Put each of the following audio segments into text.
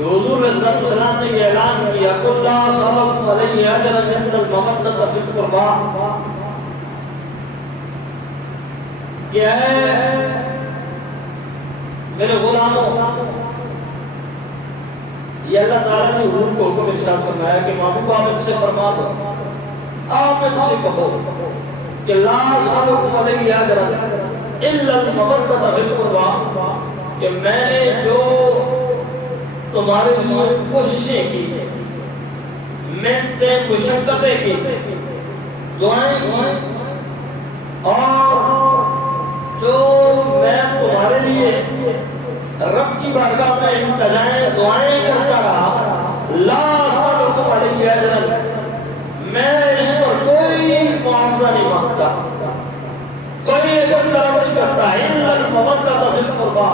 کہ حضور علیہ السلام نے یہ اعلان کیا قُلْ لَا أَسْأَلُكُمْ عَلَيْهِ أَجْرًا إِلَّا الْمَوَدَّةَ فِي الْقُرْبَىٰ کہ اے میرے غلاموں، یہ اللہ تعالیٰ نے حضور کو حکم ارشاد فرمایا کہ محبوب آپ ان سے فرما دو، آپ ان سے کہو کہ لا أسألكم علیہ أجرا إلا المودة في القربى کہ میں نے جو تمہارے لیے کوششیں کی، محنتیں مشقتیں کی، دعائیں کی، اور جو میں تمہارے لیے رب کی بارگاہ میں التجائیں دعائیں کرتا رہا، لا أسألكم علیہ أجرا میں اس پر کوئی معاوضہ نہیں مانگتا، کوئی اجر طلب نہیں کرتا، إلا المودة في القربى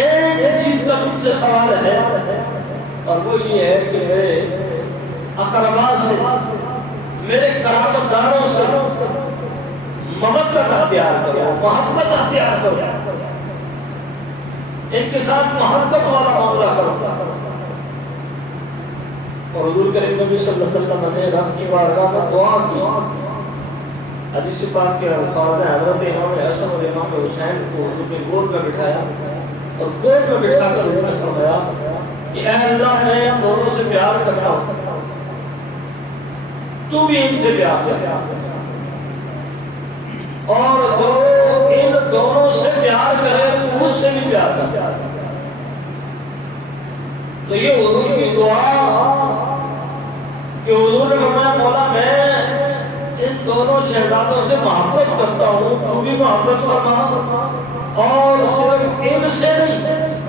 ایک چیز کا تم سے سوال ہے اور وہ یہ ہے کہ میرے اقرباء سے، میرے قرابت داروں سے مودت اختیار کرو، محبت اختیار کرو، ان کے ساتھ محبت والا معاملہ کرو۔ اور حضور کریم نبی صلی اللہ علیہ وسلم نے رب کی بارگاہ میں دعا کی۔ حدیث پاک کے الفاظ ہیں، حضرت امام حسن اور امام حسین کو حضور نے گود میں بٹھایا اور گود میں بٹھا کر حضور نے فرمایا کہ اے اللہ میں ان دونوں سے پیار کرتا ہوں، تو بھی ان سے پیار کر، اور جو ان دونوں سے پیار کرے تو اس سے بھی پیار کر۔ تو یہ حضور کی دعا کہ حضور نے فرمایا مولا میں ان دونوں شہزادوں سے محبت کرتا ہوں، تو بھی محبت فرما، اور صرف ان سے نہیں،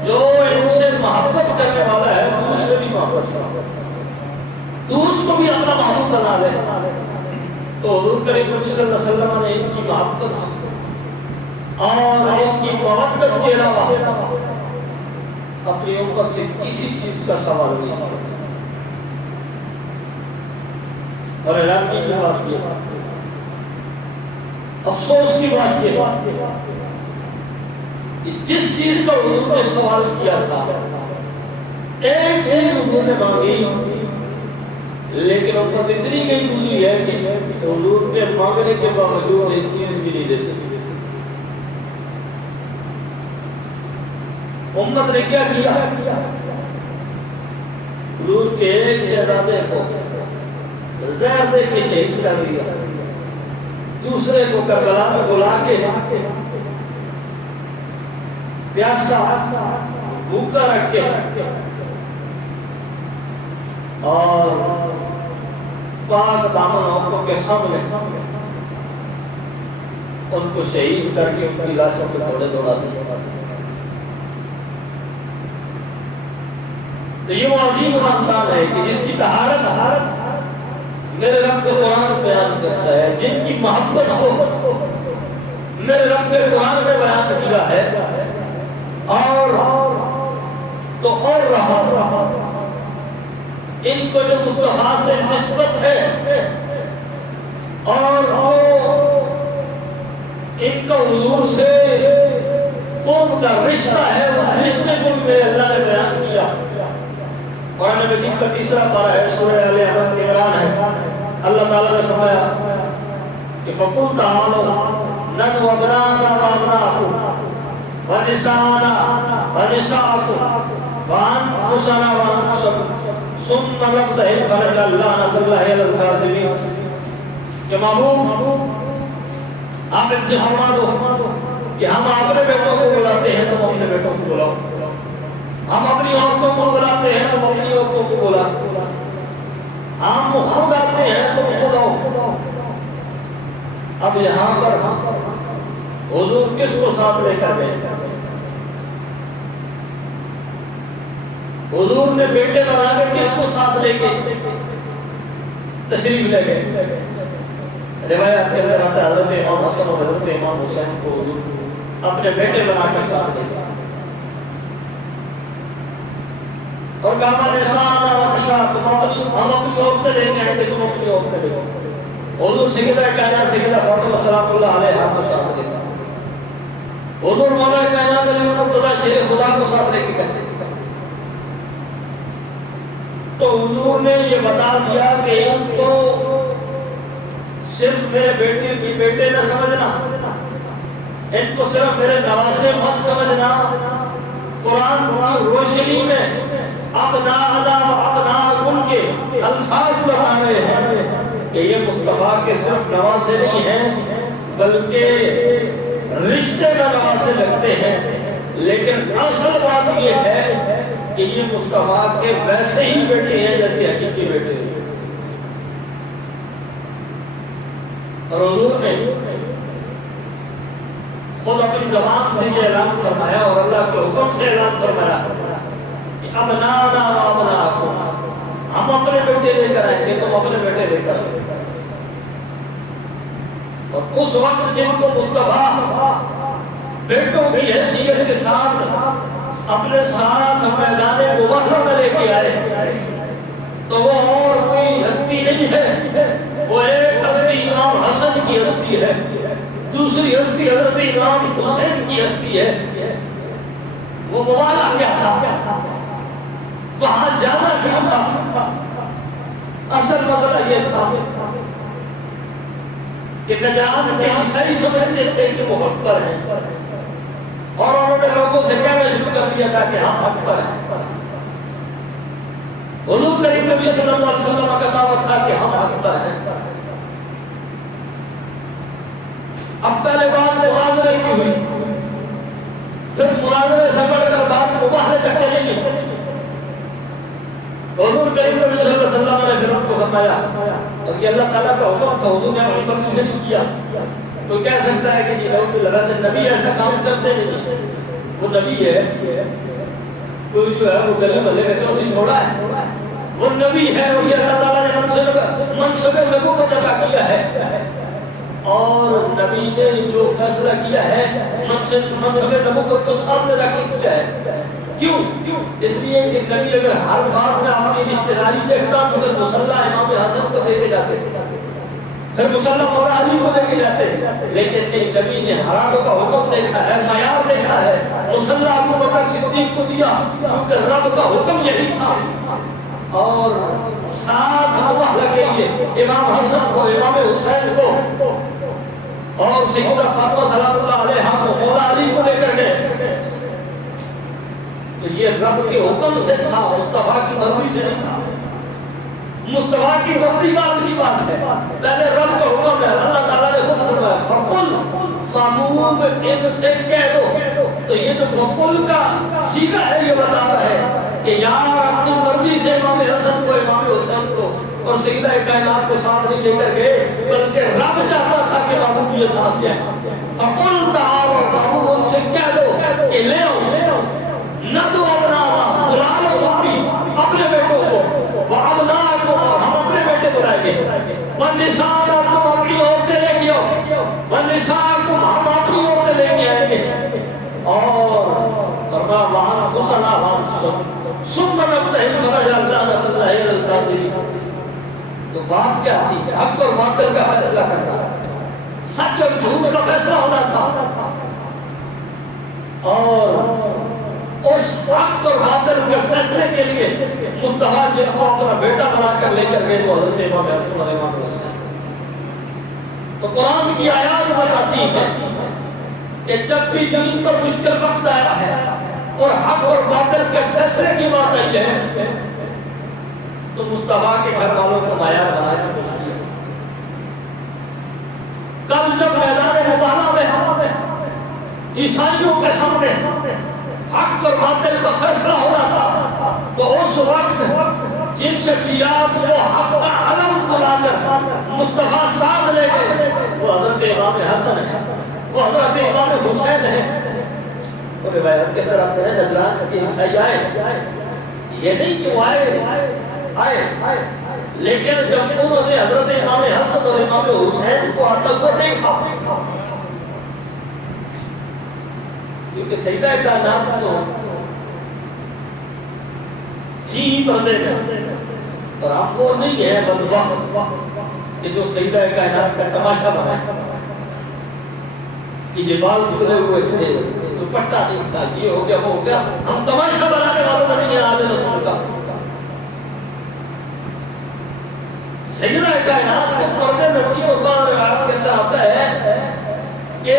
جو ان سے محبت کرنے والا ہے تو اس سے بھی محبت فرما، تو اس کو بھی اپنا محبوب بنا لے۔ تو حضور کریم نبی صلی اللہ علیہ وسلم نے ان کی محبت اور ان کی مودت کے علاوہ اپنی امت سے کسی چیز کا سوال نہیں کیا۔ اور حیرانی کی بات یہ، افسوس کی بات یہ کہ جس چیز کا حضور نے سوال کیا تھا، ایک چیز حضور نے مانگی، لیکن امت اتنی گئی گزری ہے کہ حضور کے مانگنے کے باوجود ایک چیز بھی نہیں دے سکی۔ امت نے کیا کیا؟ حضور کے ایک شہزادے کو زہر دے کے شہید کر دیا، دوسرے کو کربلا میں بلا کے پیاسا بھوکا رکھ کے اور پاک دامن عورتوں کے سامنے ان کو شہید کر کے ان کی لاشوں کے گھوڑے دوڑا دیا۔ تو یہ وہ عظیم خاندان ہے کہ جس کی طہارت میرے رب کے قرآن بیان کرتا ہے، جن کی محبت کو میرے رب کے قرآن میں بیان کیا ہے، اور تو اور رہا ان کو جو مصطفیٰ سے نسبت ہے اور جو ان کا حضور سے قوم کا رشتہ ہے، اس رشتے کو بھی اللہ نے بیان کیا۔ قرآن مجید کا تیسرا پارہ ہے، سورہ آل عمران ہے، اللہ تعالیٰ نے فرمایا کہ فَقُلْ تَعَالَوْا نَدْعُ أَبْنَاءَنَا وَأَبْنَاءَكُمْ وَنِسَاءَنَا وَنِسَاءَكُمْ وَأَنفُسَنَا وَأَنفُسَكُمْ ثُمَّ نَبْتَهِلْ فَنَجْعَلْ لَعْنَتَ اللَّهِ عَلَى الْكَاذِبِينَ کہ محبوب آپ ان سے فرما دو کہ ہم اپنے بیٹوں کو بلاتے ہیں تم اپنے بیٹوں کو بلاؤ، ہم اپنی عورتوں کو بلاتے ہیں تم اپنی عورتوں کو بلاؤ، ہم خود آتے ہیں تم خود آؤ۔ اب یہاں پر حضور کس کو ساتھ لے کر گئے؟ حضور نے بیٹے بنا کے کس کو ساتھ لے کے تشریف لے گئے؟ روایت کے اندر آتا ہے حضرت امام حسن اور حضرت امام حسین کو حضور اپنے بیٹے بنا کر ساتھ لے گئے اور کہا نساء ہم اپنی عورتیں لے کے آئیں گے، تم اپنی عورتیں لے گئے۔ حضور سیدہ کائنات سیدہ فاطمہ سلام اللہ علیہا کو ساتھ لے گئے، حضور مولا کائنات علی مرتضیٰ شیر خدا کو ساتھ لے کے گئے، تو حضور نے یہ بتا دیا کہ ان کو صرف میرے بیٹے نہ سمجھنا، ان کو صرف میرے نواسے مت سمجھنا، قرآن کی روشنی میں ابناءنا و ابناءکم کے الفاظ بتا رہے ہیں کہ یہ مصطفیٰ کے صرف نواسے نہیں ہیں بلکہ رشتے کا نواسے لگتے ہیں، لیکن اصل بات یہ ہے کہ یہ مصطفیٰ کے ویسے ہی بیٹے ہیں جیسے حقیقی بیٹے ہیں۔ اور حضور نے خود اپنی زبان سے یہ اعلان فرمایا اور اللہ کے حکم سے اعلان فرمایا کہ ابنانا و ابناکم، ہم اپنے بیٹے لے کر آئیں گے، تم اپنے بیٹے لے کر آئیں گے۔ اور اس وقت جن کو مصطفیٰ بیٹوں کی حیثیت کے ساتھ اپنے ساتھ میدان مبارک میں لے کے آئے تو وہ اور کوئی ہستی نہیں ہے، وہ ایک ہستی امام حسن کی ہستی ہے، دوسری ہستی حضرت امام حسین کی ہستی ہے۔ وہ موالا کیا تھا، وہاں جانا کیا تھا، اصل مسئلہ یہ تھا کہ نجران کے عیسائی سمجھتے تھے کہ وہ حق پر ہیں، اور انہوں نے لوگوں سے کہنا شروع کر دیا تھا کہ ہم حق پر ہیں۔ حضور کریم نبی صلی اللہ علیہ وسلم کا دعویٰ تھا کہ ہم حق پر ہیں۔ اب پہلے بات مناظرے کی ہوئی، پھر مناظرے سے بڑھ کر بات مباحثے تک چلے گی۔ حضور کریم نبی صلی اللہ علیہ وسلم نے پھر ان کو فرمایا، اور یہ اللہ تعالیٰ کا حکم تھا، حضور نے اپنی مرضی سے نہیں کیا۔ تو کہہ سکتا ہے کہ جی اللہ سے نبی ایسا کام کرتے نہیں، وہ نبی ہے، کوئی جو ہے وہ گلے ملے کا چودھری تھوڑا ہے، وہ نبی ہے، اسے اللہ تعالیٰ نے منصب نبوت عطا کیا ہے، اور نبی نے جو فیصلہ کیا ہے منصب نبوت کو سامنے رکھ کے کیا ہے۔ کیوں؟ اس لیے کہ نبی اگر ہر بات میں اپنی رشتہ داری دیکھتا تو پھر مصلی امام حسن کو دے کے جاتے، پھر مصلی مولا علی کو دے کے جاتے، لیکن نہیں، نبی نے حرام کا حکم دیکھا ہے، معیار دیکھا ہے، مصلی ابو بکر صدیق کو دیا کیونکہ رب کا حکم یہی تھا، اور ساتھ اللہ لگے لیے امام حسن کو، امام حسین کو اور سیدہ فاطمہ سلام اللہ علیہا کو، مولا علی کو لے کر گئے۔ تو یہ رب کے حکم سے تھا، مصطفیٰ کی مرضی سے نہیں تھا۔ مصطفیٰ کی مرضی بات کی بات ہے، پہلے رب کا حکم ہے، اللہ تعالیٰ نے خود فرمایا فقل، محبوب ان سے کہہ دو۔ تو یہ جو فقل کا سیغہ ہے یہ بتا رہا ہے کہ یار اپنی مرضی سے امام حسن کو، امام حسین کو اور سیدہ کائنات کو ساتھ نہیں لے کر گئے، بلکہ رب چاہتا تھا کہ محبوب یہ ساتھ جائیں۔ فقل تعالوا، محبوب ان سے کہہ دو کہ لے آؤ، ندعو ابناءنا، بلا لو تم بھی اپنے بیٹوں کو، وابناءکم، ہم اپنے بیٹے بلائیں گے، والنساء، تم اپنی عورتیں لے کے آؤ، والنساءکم، ہم اپنی عورتیں لے کے آئیں گے، اور فرمایا وانفسنا وانفسکم ثم نبتہل فنجعل لعنۃ اللہ علی الکاذبین۔ تو بات کیا تھی؟ حق اور باطل کا فیصلہ کرنا، سچ اور جھوٹ کا فیصلہ ہونا تھا، اور اس حق اور باطل کے فیصلے کے لیے مصطفیٰ جن کو اپنا بیٹا بنا کر لے کر گئے وہ حضرت امام حسن اور امام حسین۔ تو قرآن کی آیات بتاتی ہے کہ جب بھی دین پر مشکل وقت آیا ہے اور حق اور باطل کے فیصلے کی بات آئی ہے تو مصطفیٰ کے گھر والوں کو معیار بنایا مشکل ہے۔ کل جب میدان مباہلہ میں عیسائیوں کے سامنے حق اور باطل کا فیصلہ ہونا تھا تو اس وقت جن شخصیات کو حق کا علم بلا کر مصطفیٰ ساتھ لے گئے وہ حضرت امام حسن ہے، وہ حضرت امام حسین ہے۔ اور روایت کے اندر آتے ہیں نجران کے عیسائی آئے، یہ نہیں کہ وہ آئے، لیکن جب انہوں نے حضرت امام حسن اور امام حسین کو آتا ہوا دیکھا، کیونکہ سیدہ کائنات تو تھی پردے میں، اور ہم وہ نہیں ہے بدبخت کہ جو سیدہ کائنات کا تماشا بنا، کہ جبال کھلے ہوئے تھے، دوپٹہ نہیں تھا، یہ ہو گیا وہ ہو گیا، ہم تماشا بنانے والوں میں نہیں آج رسول کا۔ کائنات کے پردے میں تھی اور بعض روایات کے اندر آتا ہے کہ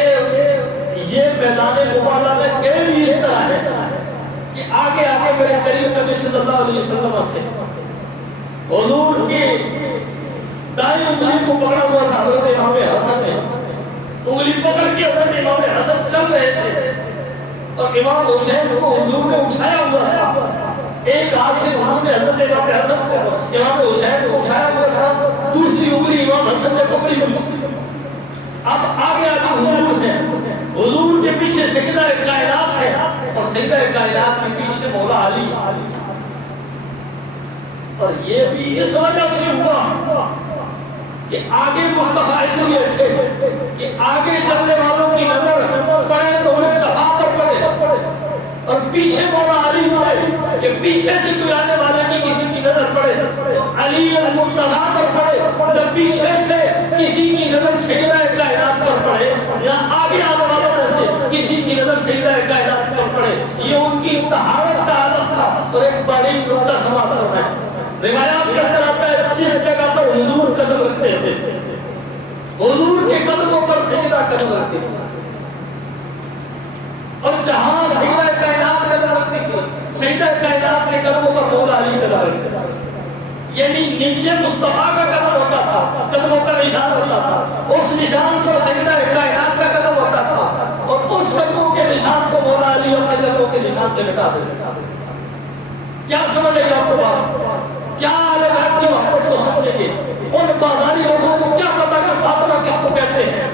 یہ میدان مبارزہ میں گیم بھی اس طرح ہے کہ آگے آگے میرے قریب نبی صلی اللہ علیہ وسلم تھے، حضور کی دائیں انگلی کو پکڑا ہوا تھا حضرت امام حسن نے، انگلی پکڑ کے حضرت امام حسن چل رہے تھے اور امام حسین کو حضور نے اٹھایا ہوا تھا، ایک ہاتھ سے حضور نے حضرت امام حسن کو امام حسین کو اٹھایا ہوا تھا، دوسری انگلی امام حسن نے پکڑی ہوئی تھی۔ اب آگے آگے حضور ہے، حضور کے پیچھے سیدہ کائنات ہے اور سیدہ کائنات کے پیچھے مولا علی، اور یہ بھی اس وجہ سے ہوا کہ آگے مصطفیٰ اس لیے تھے کہ آگے چلنے والوں کی نظر پڑے تو انہیں کہاں پر پڑے، اور پیچھے مولا علی تھے کہ پیچھے سے کوئی آنے والے کی کسی کی نظر پڑے تو علی المرتضیٰ پر پڑے، نہ پیچھے سے کسی کی نظر سیدہ کائنات پر پڑے، نہ آگے آنے والوں میں سے کسی کی نظر سیدہ کائنات پر پڑے۔ یہ ان کی طہارت کا عالم تھا۔ اور ایک باریک نقطہ سماعت کرنا ہے، روایات کے اندر آتا ہے جس جگہ پر حضور قدم رکھتے تھے، حضور کے قدموں پر سیدہ قدم رکھتی تھی، اور جہاں سیدہ کائنات قدم رکھتی تھی سیدہ کائنات کے قدموں پر مولا علی قدم رکھتے تھے، یعنی نیچے مصطفیٰ کا قدم ہوتا تھا، قدموں کا نشان ہوتا تھا، اس نشان پر سیدہ کائنات کا قدم ہوتا تھا، اور اس قدموں کے نشان کو مولا علی اپنے قدموں کے نشان سے مٹا دیتے تھے۔ کیا سمجھے گا آپ کو بات؟ کیا اہل بیت کی محبت کو سمجھیں گے؟ ان بازاری لوگوں کو کیا پتا کہ فاطمہ کس کو کہتے ہیں؟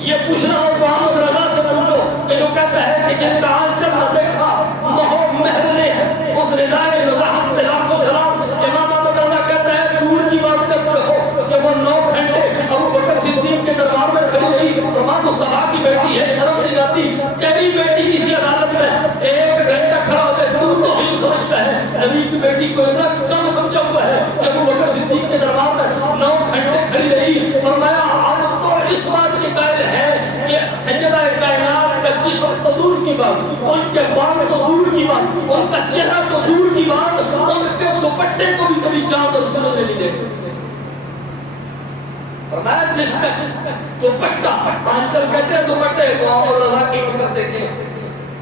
یہ پوچھنا ہو تو احمد رضا سے پوچھو کہ جو کہتا ہے کہ جن کا آنچل نہ دیکھا مہر مہر نے اس ردائے نزاحت پہ لاکھوں سلام۔ امام احمد رضا کہتا ہے دور کی بات کرتے ہو کہ وہ 9 گھنٹے ابو بکر صدیق کے دربار میں کھڑی رہی، اور ماں مصطفیٰ کی بیٹی ہے، شرم نہیں آتی تیری بیٹی کسی عدالت میں 1 گھنٹہ کھڑا ہو گئے، تو ہی سمجھتا ہے نبی کی بیٹی کو اتنا کم سمجھا ہوا ہے کہ ابو بکر صدیق کے دربار میں 9 گھنٹے کھڑی رہی۔ فرمایا اب تو اس بات کے قائل ہے کہ سیدہ کائنات کا جسم تو دور کی بات، ان کے بال تو دور کی بات، ان کا چہرہ تو دور کی بات، ان کے دوپٹے کو بھی کبھی چاند اور سورج نے نہیں دیکھا۔ فرمایا جس کا دوپٹہ، آنچل کہتے ہیں دوپٹے کو، احمد رضا کی فکر دیکھیں،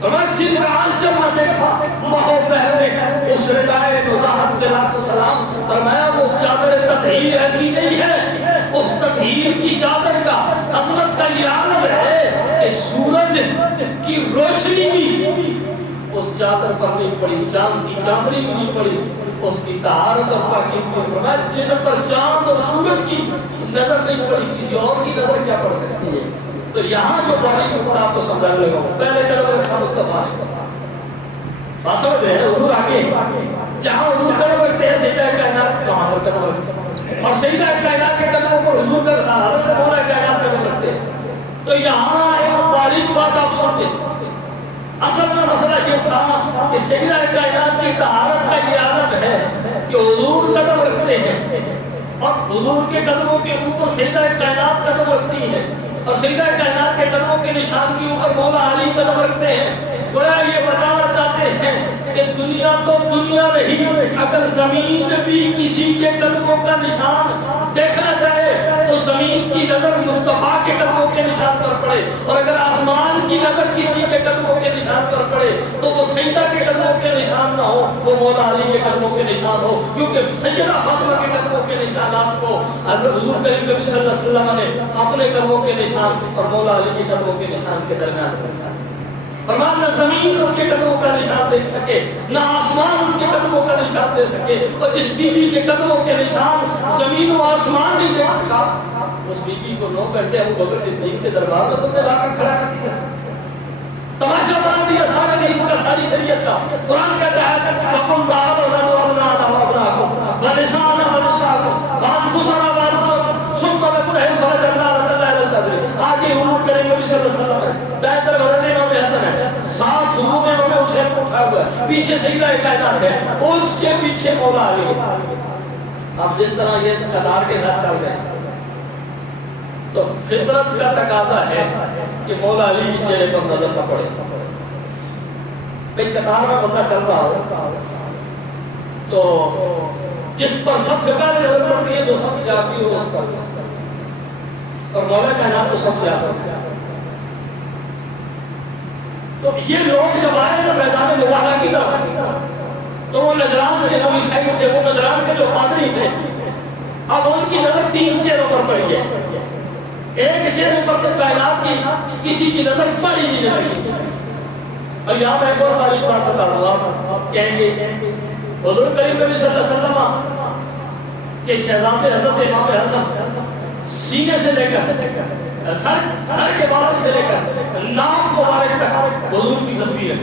فرمایا جن کا آنچل نہ دیکھا مہو مہر نے اس ردائے نزاحت پہ لاکھوں سلام۔ فرمایا وہ چادر تطہیر ایسی نہیں ہے، اس تطہیر کی چادر کا عظمت کا یہ عالم ہے کہ سورج کی روشنی بھی اس چادر پر نہیں پڑی، چاند کی چاندنی بھی نہیں پڑی، اس کی طہارت اور پاکیزگی۔ فرمایا جن پر چاند اور سورج کی نظر نہیں پڑی کسی اور کی نظر کیا پڑ سکتی ہے؟ تو یہاں جو باریک نقطہ آپ کو سمجھانے لگا ہوں، پہلے قدم رکھا مصطفیٰ نے، بات سمجھ رہے ہیں حضور آگے جہاں حضور قدم رکھتے ہیں سیدہ کائنات وہاں پر قدم رکھتے ہیں، اور سیدہ کائنات کے قدموں پر حضور کا حضرت مولا کائنات قدم رکھتے ہیں۔ تو یہاں ایک باریک بات آپ سمجھیں، اصل میں مسئلہ یہ تھا کہ سیدہ کائنات کی طہارت کا یہ عالم ہے کہ حضور قدم رکھتے ہیں، اور حضور کے قدموں کے اوپر سیدہ کائنات قدم رکھتی ہے، اور سیدہ کائنات کے قدموں کے نشان کے اوپر مولا علی قدم رکھتے ہیں۔ گویا یہ بتانا چاہتے ہیں کہ دنیا تو دنیا نہیں، اگر زمین بھی کسی کے قدموں کا نشان دیکھنا چاہے تو زمین کی نظر مصطفیٰ کے قدموں کے نشان پر پڑے، اور اگر آسمان کی نظر کسی کے قدموں کے نشان پر پڑے تو وہ سیدہ کے قدموں کے نشان نہ ہو، وہ مولا علی کے قدموں کے نشان ہو، کیونکہ سیدہ فاطمہ کے قدموں کے نشانات کو حضرت حضور کریم نبی صلی اللہ علیہ وسلم نے اپنے قدموں کے نشان اور مولا علی کے قدموں کے نشان کے درمیان رکھا۔ فرمایا نہ زمین ان کے قدموں کا نشان دیکھ سکے، نہ آسمان ان کے قدموں کا نشان دے سکے، اور جس بی بی کے قدموں کے نشان زمین و آسمان نہیں دیکھ سکا، اس بی بی کو 9 گھنٹے ابو بکر صدیق کے دربار میں تم نے لا کر کھڑا کر دیا، تماشا بنا دیا سارے دین کا، ساری شریعت کا۔ قرآن کہتا ہے وَقُلْ تَعَالَوْا نَدْعُ أَبْنَاءَنَا وَأَبْنَاءَكُمْ وَنِسَاءَنَا وَنِسَاءَكُمْ وَأَنفُسَنَا وَأَنفُسَكُمْ ثُمَّ نَبْتَهِلْ فَنَجْعَلْ لَعْنَةَ اللَّهِ عَلَى الْكَاذِبِينَ۔ آگے حضور کریم نبی صلی اللہ علیہ وسلم ہے، دائیں طرف حضرت امام حسن ہے، ساتھ حضور نے امام حسین کو اٹھا ہوا ہے، پیچھے سیدہ کائنات ہے، اس کے پیچھے مولا علی ہے۔ اب جس طرح یہ قطار کے ساتھ چل رہے ہیں تو فطرت کا تقاضا ہے کہ مولا علی کے چہرے پر نظر نہ پڑے۔ بھئی قطار میں بندہ چل رہا ہو تو جس پر سب سے پہلے نظر پڑتی ہے جو سب سے آگے ہو اس پر، اور مولا کائنات تو سب سے آگے۔ تو یہ لوگ جب آئے نا میدان مبارک کی طرف، تو وہ نجران کے جو عیسائی تھے، وہ نجران کے جو پادری تھے، اب ان کی نظر 3 چہروں پر پڑی ہے۔ ایک چہرے پر تو کائنات کی کسی کی نظر پڑی نہیں رہی۔ اور یہاں میں ایک اور باری بات بتا دوں، آپ کہیں گے حضور کریم نبی صلی اللہ علیہ وسلم کے شہزادے حضرت امام حسن سینے سے لے کر سر کے بالوں سے لے کر ناف مبارک تک حضور کی تصویر ہے،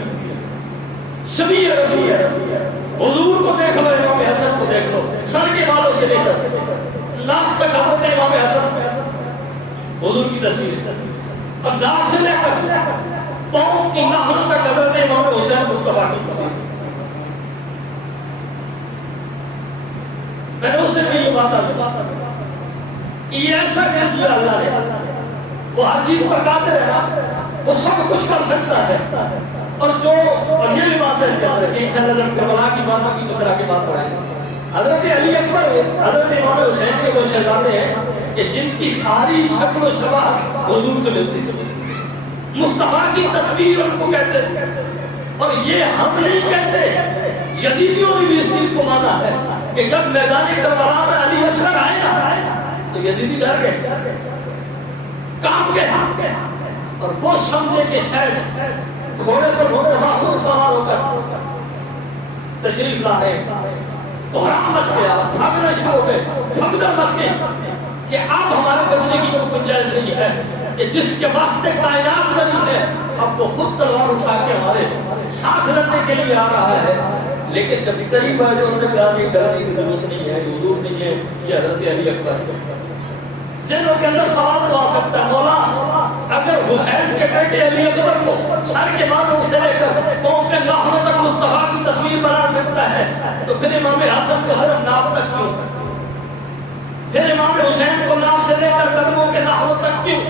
شبیہ رسول ہے۔ حضور کو دیکھ لو، امام حسن کو دیکھ لو، سر کے بالوں سے لے کر ناف تک حضرت امام حسن حضور کی تصویر ہے، اور ناف سے لے کر پاؤں کی ناخن تک حضرت امام حسین مصطفیٰ کی تصویر ہے۔ میں نے اس نے بھی یہ بات عرض کی، یہ ایسا کر دیا اللہ نے، وہ ہر چیز پر قادر ہے نا، وہ سب کچھ کر سکتا ہے۔ اور یہ بھی بات ہے کہ انشاءاللہ کربلا کی بات کی تو طرح کی بات پڑھائیں گے۔ حضرت علی اکبر حضرت امام حسین کے وہ شہزادے ہیں کہ جن کی ساری شکل و شبہ حضور سے ملتی تھی، مصطفیٰ کی تصویر ان کو کہتے تھے۔ اور یہ ہم نہیں کہتے، یزیدیوں نے بھی اس چیز کو مانا ہے کہ جب میدان کربلا میں علی اصغر آئے نا تو یزیدی ڈر گئے، کام گئے، اور وہ سمجھے کہ شاید گھوڑے پر مصطفیٰ خود سوار ہو کر تشریف لا رہے ہیں۔ کوہرام مچ گیا، بھاگنا شروع ہو گئے، بھگدڑ مچ گئی کہ اب ہمارے بچنے کی کوئی گنجائش نہیں ہے، کہ جس کے واسطے کائنات بنی ہے اب وہ خود تلوار اٹھا کے ہمارے ساتھ رکھنے کے لیے آ رہا ہے۔ لیکن جب قریب آئے تو انہوں نے کہا کہ ڈرنے کی ضرورت نہیں ہے، حضور نہیں ہے، یہ حضرت علی اکبر ہے۔ ذہنوں کے اندر سوال تو آ سکتا ہے، مولا اگر حسین کے بیٹے علی اکبر کو سر کے بالوں سے لے کر پاؤں کے ناخنوں تک مصطفیٰ کی تصویر بنا سکتا ہے تو پھر امام حسن کو صرف ناف تک کیوں؟ پھر امام حسین کو ناف سے لے کر قدموں کے ناخنوں تک کیوں؟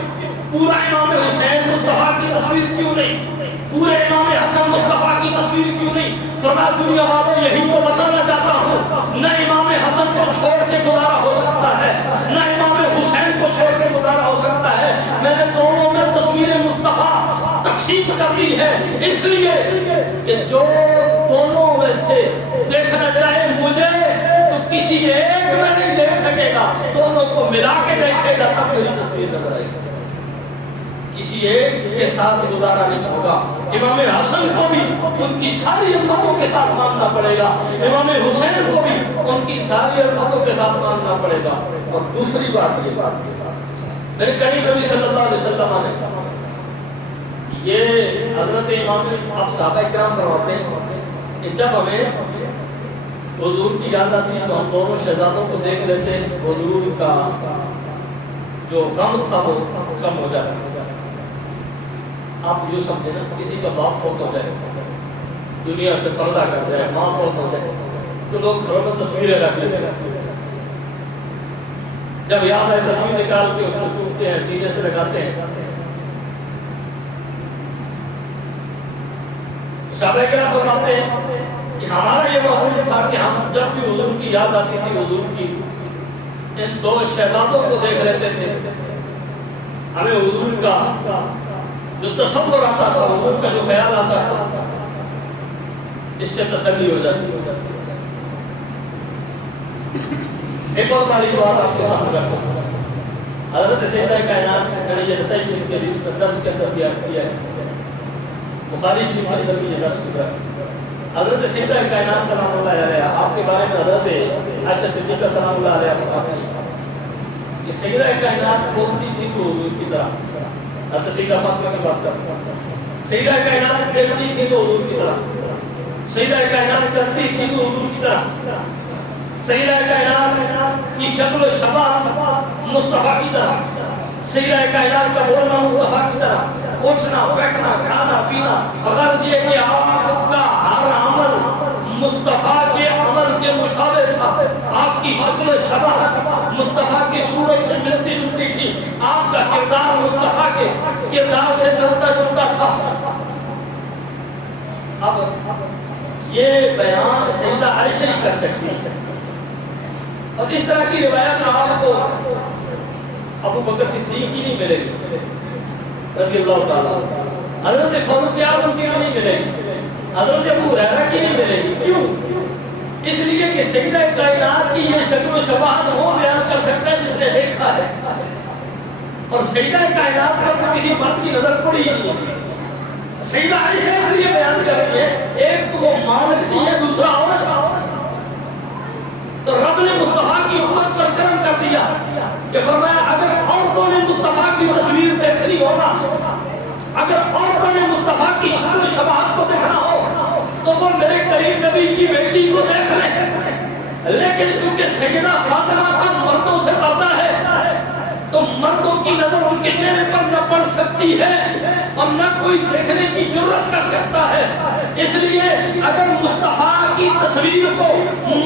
پورا امام حسین مصطفیٰ کی تصویر کیوں نہیں؟ پورے امام حسن مصطفیٰ کی تصویر کیوں نہیں؟ فرمایا دنیا والوں یہی تو بتانا چاہتا ہوں، نہ امام حسن کو چھوڑ کے گزارا ہو سکتا ہے، نہ امام حسین کو چھوڑ کے گزارا ہو سکتا ہے۔ میں نے دونوں میں تصویر مصطفیٰ تقسیم کر دی ہے، اس لیے کہ جو دونوں میں سے دیکھنا چاہے مجھے تو کسی ایک میں نہیں دیکھ سکے گا، دونوں کو ملا کے دیکھے گا تب میری تصویر نظر آئے گی۔ کسی ایک کے ساتھ گزارا نہیں ہوگا۔ امام حسن کو بھی ان کی ساری عظمتوں کے ساتھ ماننا پڑے گا، امام حسین کو بھی ان کی ساری عظمتوں کے ساتھ ماننا پڑے گا۔ اور دوسری بات یہ میرے کریم نبی صلی اللہ علیہ وسلم نے یہ حضرت امام آپ صحابہ کرام فرماتے ہیں کہ جب ہمیں حضور کی یاد آتی تو ہم دونوں شہزادوں کو دیکھ لیتے، حضور کا جو غم تھا وہ کم ہو جاتا۔ آپ یوں سمجھے نا، کسی کا باپ فوت ہو جائے، دنیا سے پردہ کر جائے، ماں فوت ہو جائے تو لوگ گھروں میں تصویریں رکھ لیتے ہیں، جب یاد آئے تصویر نکال کے اس کو چومتے ہیں، سینے سے لگاتے ہیں۔ صحابہ کرام فرماتے ہیں کہ ہمارا یہ معمول تھا کہ ہم جب بھی حضور کی یاد آتی تھی، حضور کی ان دو شہزادوں کو دیکھ لیتے تھے، ہمیں حضور کا جو تصور آتا تھا، حضور کا جو خیال آتا تھا، اس سے تسلی ہو جاتی۔ ایک اور باری بات آپ کے سامنے رکھوں، حضرت سیدہ کائنات سے میں نے یہ رسائل شریف کے حدیث پر درس کے اندر بیان کیا ہے، بخاری شریف کے اندر بھی یہ درس گزرا ہے۔ حضرت سیدہ کائنات سلام اللہ علیہ آپ کے بارے میں حضرت عائشہ صدیقہ سلام اللہ علیہ فرماتی ہیں کہ سیدہ کائنات بولتی تھی تو حضور کی طرح، حضرت سیدہ فاطمہ کی بات کرتا ہوں، سیدہ کائنات دیکھتی تھی تو حضور کی طرح، سیدہ کائنات چلتی تھی تو حضور کی طرح، سیدہ کائنات کی شکل و شبہ مصطفیٰ کی طرح، سیدہ کائنات کا بولنا مصطفیٰ کی طرح، اٹھنا بیٹھنا کھانا پینا، اگر یہ کہ آپ کا ہر عمل مصطفیٰ کے عمل کے مشابہ تھا، آپ کی شکل و شباہت مصطفیٰ کی صورت سے ملتی جلتی تھی، آپ کا کردار مصطفیٰ کے کردار سے ملتا جلتا تھا۔ اب یہ بیان سیدہ عائشہ ہی کر سکتی ہے اور اس طرح کی روایت آپ کو ابو بکر صدیق کی نہیں ملے گی رضی اللہ تعالیٰ، حضرت فاروق اعظم کی نہیں ملے گی، حضرت ابو ہریرہ کی نہیں ملے گی۔ کیوں؟ اس لیے کہ سیدہ کائنات کی یہ شکل و شباہت وہ بیان کر سکتا ہے جس نے دیکھا ہے، اور سیدہ کائنات پر تو کسی مرد کی نظر پڑی ہی نہیں۔ سیدہ عائشہ اس لیے بیان کر رہی ہے، ایک تو وہ ماں لگتی ہے، دوسرا عورت، تو رب نے مصطفیٰ کی امت پر کرم کر دیا کہ فرمایا اگر عورتوں نے مصطفیٰ کی تصویر دیکھنی ہوگا، اگر عورتوں نے مصطفیٰ کی شکل و شباہت کو دیکھنا ہو تو وہ میرے کریم نبی کی بیٹی کو دیکھ لیں، لیکن کیونکہ سیدہ فاطمہ کا مردوں سے پردہ ہے تو مردوں کی نظر ان کے چہرے پر نہ پڑ سکتی ہے اور نہ کوئی دیکھنے کی جرات کر سکتا ہے۔ اس لیے اگر مصطفیٰ کی تصویر کو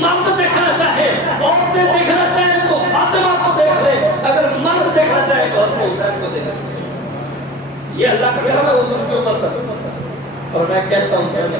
مرد دیکھنا چاہے، عورتیں دیکھنا چاہیں تو فاطمہ کو دیکھ لے، اگر مرد دیکھنا چاہے تو حسن حسین کو دیکھ لے۔ یہ اللہ کا کرم ہے حضور کی امت پر، اور میں کہتا ہوں کہ